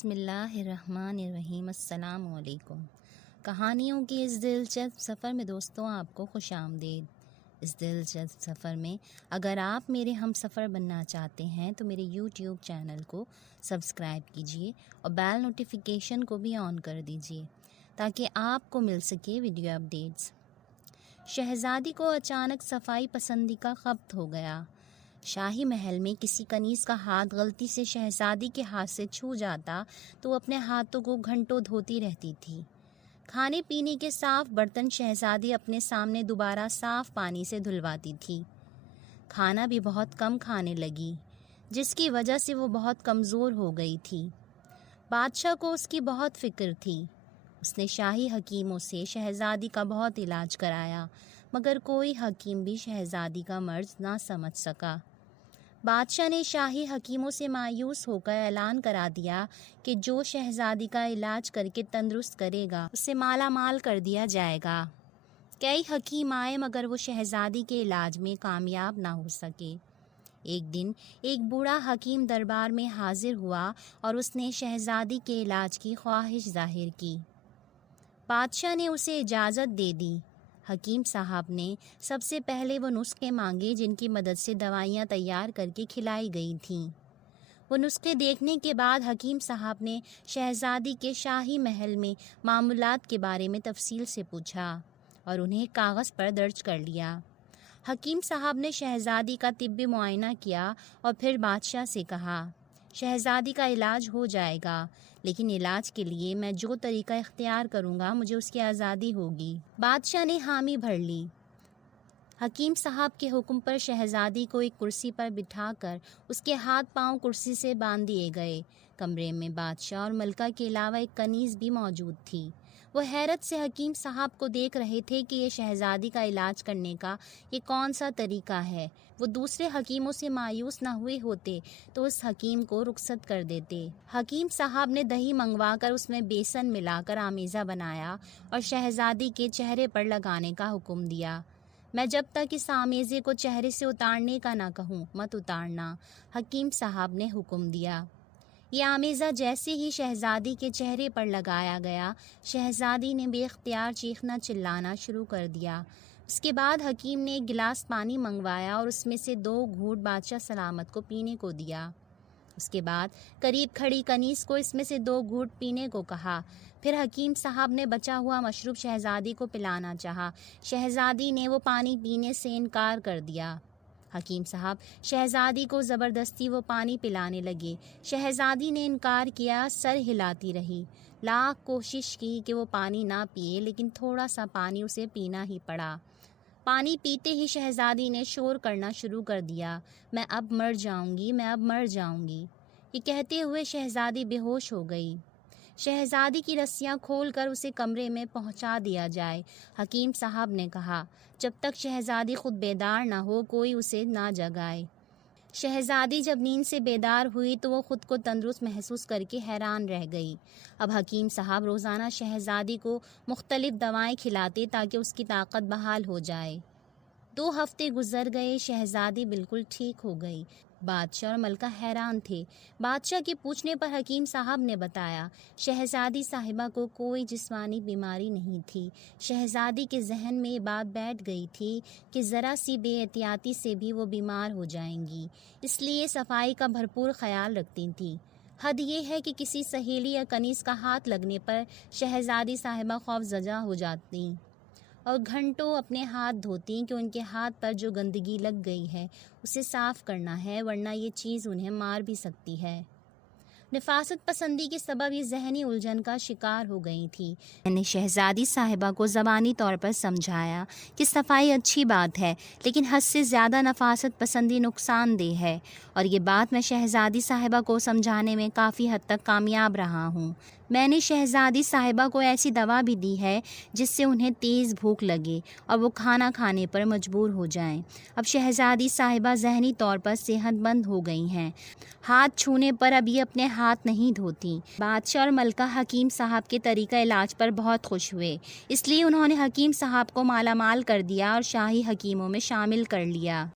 بسم اللہ الرحمن الرحیم۔ السلام علیکم۔ کہانیوں کی اس دلچسپ سفر میں دوستوں آپ کو خوش آمدید۔ اس دلچسپ سفر میں اگر آپ میرے ہم سفر بننا چاہتے ہیں تو میرے یوٹیوب چینل کو سبسکرائب کیجیے اور بیل نوٹیفیکیشن کو بھی آن کر دیجیے تاکہ آپ کو مل سکے ویڈیو اپڈیٹس۔ شہزادی کو اچانک صفائی پسندی کا خبط ہو گیا۔ شاہی محل میں کسی کنیز کا ہاتھ غلطی سے شہزادی کے ہاتھ سے چھو جاتا تو وہ اپنے ہاتھوں کو گھنٹوں دھوتی رہتی تھی۔ کھانے پینے کے صاف برتن شہزادی اپنے سامنے دوبارہ صاف پانی سے دھلواتی تھی۔ کھانا بھی بہت کم کھانے لگی جس کی وجہ سے وہ بہت کمزور ہو گئی تھی۔ بادشاہ کو اس کی بہت فکر تھی۔ اس نے شاہی حکیموں سے شہزادی کا بہت علاج کرایا مگر کوئی حکیم بھی شہزادی کا مرض نہ سمجھ سکا۔ بادشاہ نے شاہی حکیموں سے مایوس ہو کر اعلان کرا دیا کہ جو شہزادی کا علاج کر کے تندرست کرے گا اسے مالا مال کر دیا جائے گا۔ کئی حکیم آئے مگر وہ شہزادی کے علاج میں کامیاب نہ ہو سکے۔ ایک دن ایک بوڑھا حکیم دربار میں حاضر ہوا اور اس نے شہزادی کے علاج کی خواہش ظاہر کی۔ بادشاہ نے اسے اجازت دے دی۔ حکیم صاحب نے سب سے پہلے وہ نسخے مانگے جن کی مدد سے دوائیاں تیار کر کے کھلائی گئی تھیں۔ وہ نسخے دیکھنے کے بعد حکیم صاحب نے شہزادی کے شاہی محل میں معمولات کے بارے میں تفصیل سے پوچھا اور انہیں کاغذ پر درج کر لیا۔ حکیم صاحب نے شہزادی کا طبی معائنہ کیا اور پھر بادشاہ سے کہا، شہزادی کا علاج ہو جائے گا لیکن علاج کے لیے میں جو طریقہ اختیار کروں گا مجھے اس کی آزادی ہوگی۔ بادشاہ نے حامی بھر لی۔ حکیم صاحب کے حکم پر شہزادی کو ایک کرسی پر بٹھا کر اس کے ہاتھ پاؤں کرسی سے باندھ دیے گئے۔ کمرے میں بادشاہ اور ملکہ کے علاوہ ایک کنیز بھی موجود تھی۔ وہ حیرت سے حکیم صاحب کو دیکھ رہے تھے کہ یہ شہزادی کا علاج کرنے کا یہ کون سا طریقہ ہے۔ وہ دوسرے حکیموں سے مایوس نہ ہوئے ہوتے تو اس حکیم کو رخصت کر دیتے۔ حکیم صاحب نے دہی منگوا کر اس میں بیسن ملا کر آمیزہ بنایا اور شہزادی کے چہرے پر لگانے کا حکم دیا۔ میں جب تک اس آمیزے کو چہرے سے اتارنے کا نہ کہوں مت اتارنا، حکیم صاحب نے حکم دیا۔ یہ آمیزہ جیسے ہی شہزادی کے چہرے پر لگایا گیا، شہزادی نے بے اختیار چیخنا چلانا شروع کر دیا۔ اس کے بعد حکیم نے ایک گلاس پانی منگوایا اور اس میں سے 2 گھونٹ بادشاہ سلامت کو پینے کو دیا۔ اس کے بعد قریب کھڑی کنیز کو اس میں سے 2 گھونٹ پینے کو کہا۔ پھر حکیم صاحب نے بچا ہوا مشروب شہزادی کو پلانا چاہا۔ شہزادی نے وہ پانی پینے سے انکار کر دیا۔ حکیم صاحب شہزادی کو زبردستی وہ پانی پلانے لگے۔ شہزادی نے انکار کیا، سر ہلاتی رہی۔ لاکھ کوشش کی کہ وہ پانی نہ پیے لیکن تھوڑا سا پانی اسے پینا ہی پڑا۔ پانی پیتے ہی شہزادی نے شور کرنا شروع کر دیا، میں اب مر جاؤں گی، میں اب مر جاؤں گی۔ یہ کہتے ہوئے شہزادی بے ہوش ہو گئی۔ شہزادی کی رسیاں کھول کر اسے کمرے میں پہنچا دیا جائے۔ حکیم صاحب نے کہا، جب تک شہزادی خود بیدار نہ ہو کوئی اسے نہ جگائے۔ شہزادی جب نیند سے بیدار ہوئی تو وہ خود کو تندرست محسوس کر کے حیران رہ گئی۔ اب حکیم صاحب روزانہ شہزادی کو مختلف دوائیں کھلاتے تاکہ اس کی طاقت بحال ہو جائے۔ 2 ہفتے گزر گئے، شہزادی بالکل ٹھیک ہو گئی۔ بادشاہ اور ملکہ حیران تھے۔ بادشاہ کے پوچھنے پر حکیم صاحب نے بتایا، شہزادی صاحبہ کو کوئی جسمانی بیماری نہیں تھی۔ شہزادی کے ذہن میں یہ بات بیٹھ گئی تھی کہ ذرا سی بے احتیاطی سے بھی وہ بیمار ہو جائیں گی، اس لیے صفائی کا بھرپور خیال رکھتی تھیں۔ حد یہ ہے کہ کسی سہیلی یا کنیز کا ہاتھ لگنے پر شہزادی صاحبہ خوف زدہ ہو جاتی اور گھنٹوں اپنے ہاتھ دھوتی کہ ان کے ہاتھ پر جو گندگی لگ گئی ہے اسے صاف کرنا ہے ورنہ یہ چیز انہیں مار بھی سکتی ہے۔ نفاست پسندی کے سبب یہ ذہنی الجھن کا شکار ہو گئی تھی۔ میں نے شہزادی صاحبہ کو زبانی طور پر سمجھایا کہ صفائی اچھی بات ہے لیکن حد سے زیادہ نفاست پسندی نقصان دہ ہے، اور یہ بات میں شہزادی صاحبہ کو سمجھانے میں کافی حد تک کامیاب رہا ہوں۔ میں نے شہزادی صاحبہ کو ایسی دوا بھی دی ہے جس سے انہیں تیز بھوک لگے اور وہ کھانا کھانے پر مجبور ہو جائیں۔ اب شہزادی صاحبہ ذہنی طور پر صحت مند ہو گئی ہیں۔ ہاتھ چھونے پر اب یہ اپنے ہاتھ نہیں دھوتی۔ بادشاہ اور ملکہ حکیم صاحب کے طریقہ علاج پر بہت خوش ہوئے، اس لیے انہوں نے حکیم صاحب کو مالا مال کر دیا اور شاہی حکیموں میں شامل کر لیا۔